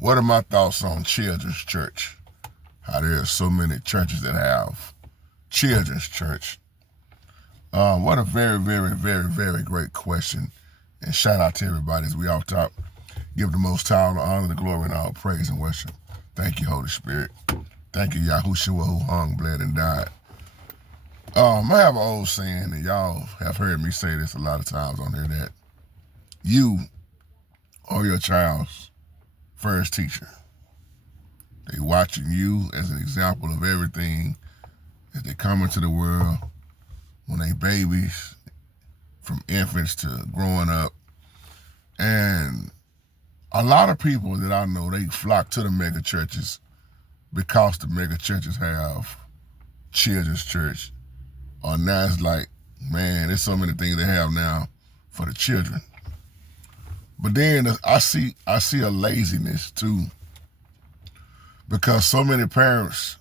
What are my thoughts on children's church? How there are so many churches that have children's church. What a very, very, very, very great question. And shout out to everybody as we all talk. Give the Most High all the honor, the glory, and all praise and worship. Thank you, Holy Spirit. Thank you, Yahushua, who hung, bled, and died. I have an old saying, and y'all have heard me say this a lot of times on here, that you are your child's first teacher. They watching you as an example of everything as they come into the world, when they babies, from infants to growing up. And a lot of people that I know, they flock to the mega churches because the mega churches have children's church. Or now it's like, man, there's so many things they have now for the children. But then I see a laziness too, because so many parents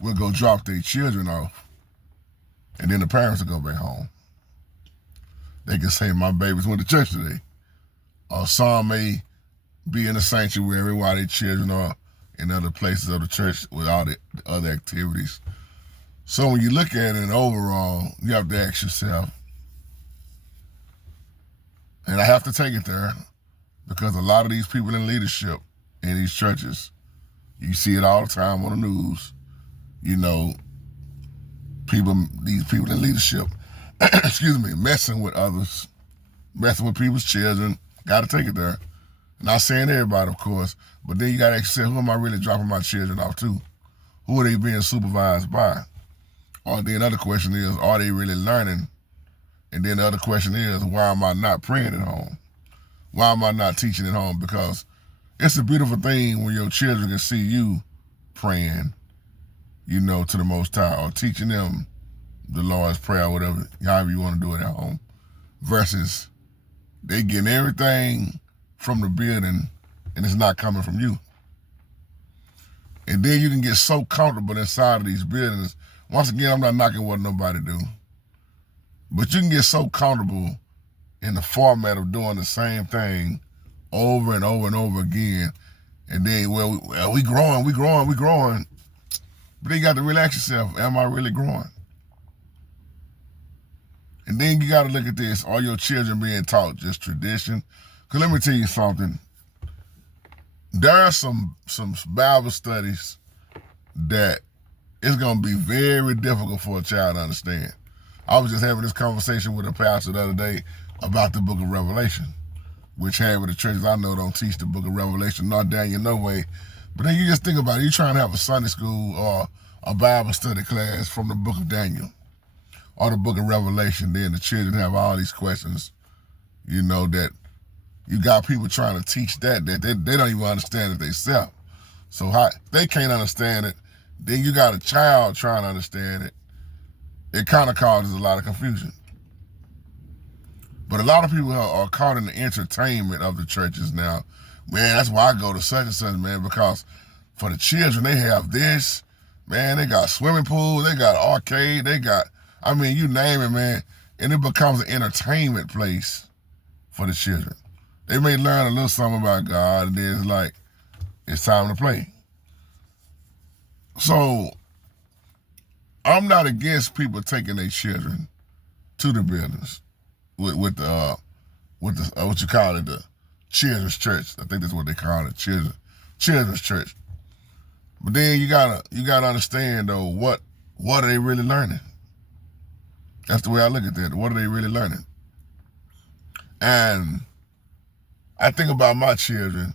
will go drop their children off, and then the parents will go back home. They can say, my babies went to church today. Or some may be in the sanctuary while their children are in other places of the church with all the other activities. So when you look at it overall, you have to ask yourself, and I have to take it there, because a lot of these people in leadership in these churches, you see it all the time on the news, you know, these people in leadership, excuse me, messing with others, messing with people's children. Got to take it there. Not saying everybody, of course, but then you got to ask yourself, who am I really dropping my children off to? Who are they being supervised by? Or then another question is, are they really learning? And then the other question is, why am I not praying at home? Why am I not teaching at home? Because it's a beautiful thing when your children can see you praying, you know, to the Most High, or teaching them the Lord's Prayer, whatever, however you want to do it at home, versus they getting everything from the building and it's not coming from you. And then you can get so comfortable inside of these buildings. Once again, I'm not knocking what nobody do, but you can get so comfortable in the format of doing the same thing over and over and over again. And then, well, we growing. But then you got to relax yourself. Am I really growing? And then you got to look at this. Are your children being taught just tradition? Because let me tell you something. There are some Bible studies that it's going to be very difficult for a child to understand. I was just having this conversation with a pastor the other day about the book of Revelation, which half of the churches I know don't teach the book of Revelation, not Daniel, no way. But then you just think about it. You're trying to have a Sunday school or a Bible study class from the book of Daniel or the book of Revelation. Then the children have all these questions, you know, that you got people trying to teach that they don't even understand it themselves. So how they can't understand it, then you got a child trying to understand it. It kind of causes a lot of confusion. But a lot of people are caught in the entertainment of the churches now. Man, that's why I go to such and such, man, because for the children, they have this, man, they got swimming pool, they got arcade, they got, I mean, you name it, man, and it becomes an entertainment place for the children. They may learn a little something about God, and then it's like, it's time to play. So, I'm not against people taking their children to the buildings with the what you call it, the children's church. I think that's what they call it, children's church. But then you gotta understand though, what are they really learning? That's the way I look at that. What are they really learning? And I think about my children.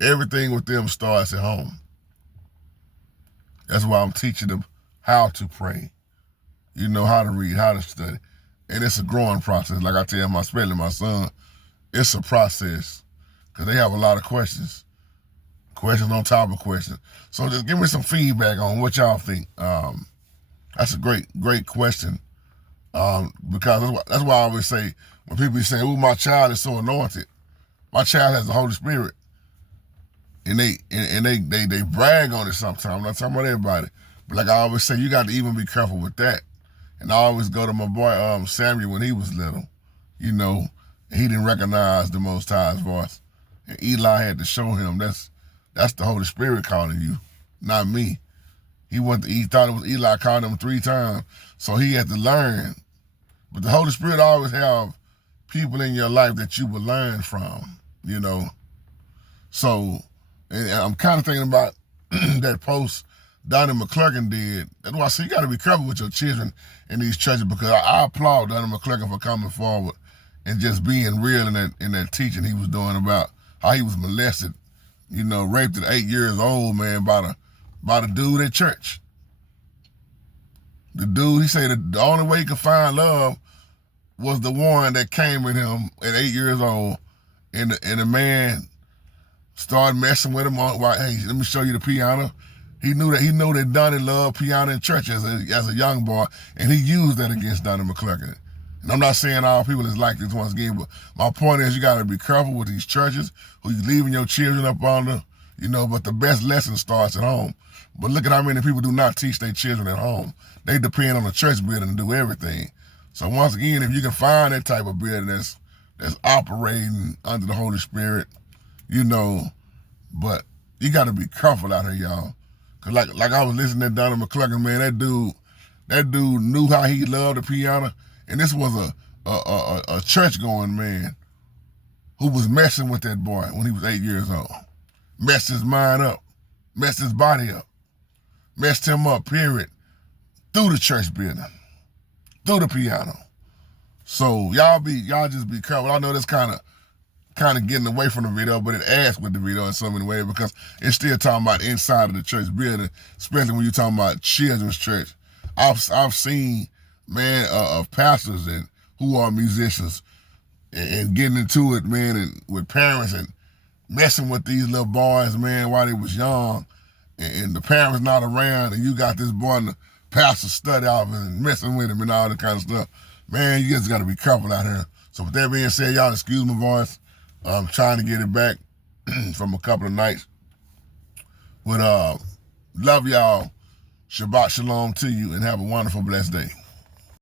Everything with them starts at home. That's why I'm teaching them how to pray, you know, how to read, how to study. And it's a growing process. Like I tell especially my son, it's a process because they have a lot of questions on top of questions. So just give me some feedback on what y'all think. That's a great question. Because that's why I always say, when people say, oh, my child is so anointed, my child has the Holy Spirit. And they brag on it sometimes. I'm not talking about everybody. But like I always say, you got to even be careful with that. And I always go to my boy Samuel when he was little, you know, and he didn't recognize the Most High's voice. And Eli had to show him that's the Holy Spirit calling you, not me. He thought it was Eli calling him 3 times, so he had to learn. But the Holy Spirit always have people in your life that you will learn from, you know. So, and I'm kind of thinking about that post Donnie McClurkin did. That's why I say you got to be careful with your children in these churches, because I applaud Donnie McClurkin for coming forward and just being real in that teaching he was doing about how he was molested, you know, raped at 8 years old, man, by the dude at church. The dude, he said the only way he could find love was the one that came with him at 8 years old, and the man started messing with him on, like, hey, let me show you the piano. He knew that Donnie loved piano in church as a young boy, and he used that against Donnie McClurkin. And I'm not saying all people is like this once again, but my point is you got to be careful with these churches who you leaving your children up under, you know, but the best lesson starts at home. But look at how many people do not teach their children at home. They depend on the church building to do everything. So once again, if you can find that type of building that's operating under the Holy Spirit, you know, but you got to be careful out here, y'all. Cause like I was listening to Donnie McClurkin, man, that dude knew how he loved the piano, and this was a church-going man who was messing with that boy when he was 8 years old. Messed his mind up, messed his body up, messed him up, period, through the church building, through the piano. So y'all just be careful. I know that's kind of getting away from the video, but it adds with the video in so many ways, because it's still talking about inside of the church building, especially when you're talking about children's church. I've seen, man, of pastors and who are musicians and getting into it, man, and with parents and messing with these little boys, man, while they was young, and the parents not around, and you got this boy and the pastor study off and messing with him and all that kind of stuff. Man, you just got to be careful out here. So with that being said, y'all, excuse my voice. I'm trying to get it back from a couple of nights. But love y'all. Shabbat shalom to you, and have a wonderful, blessed day.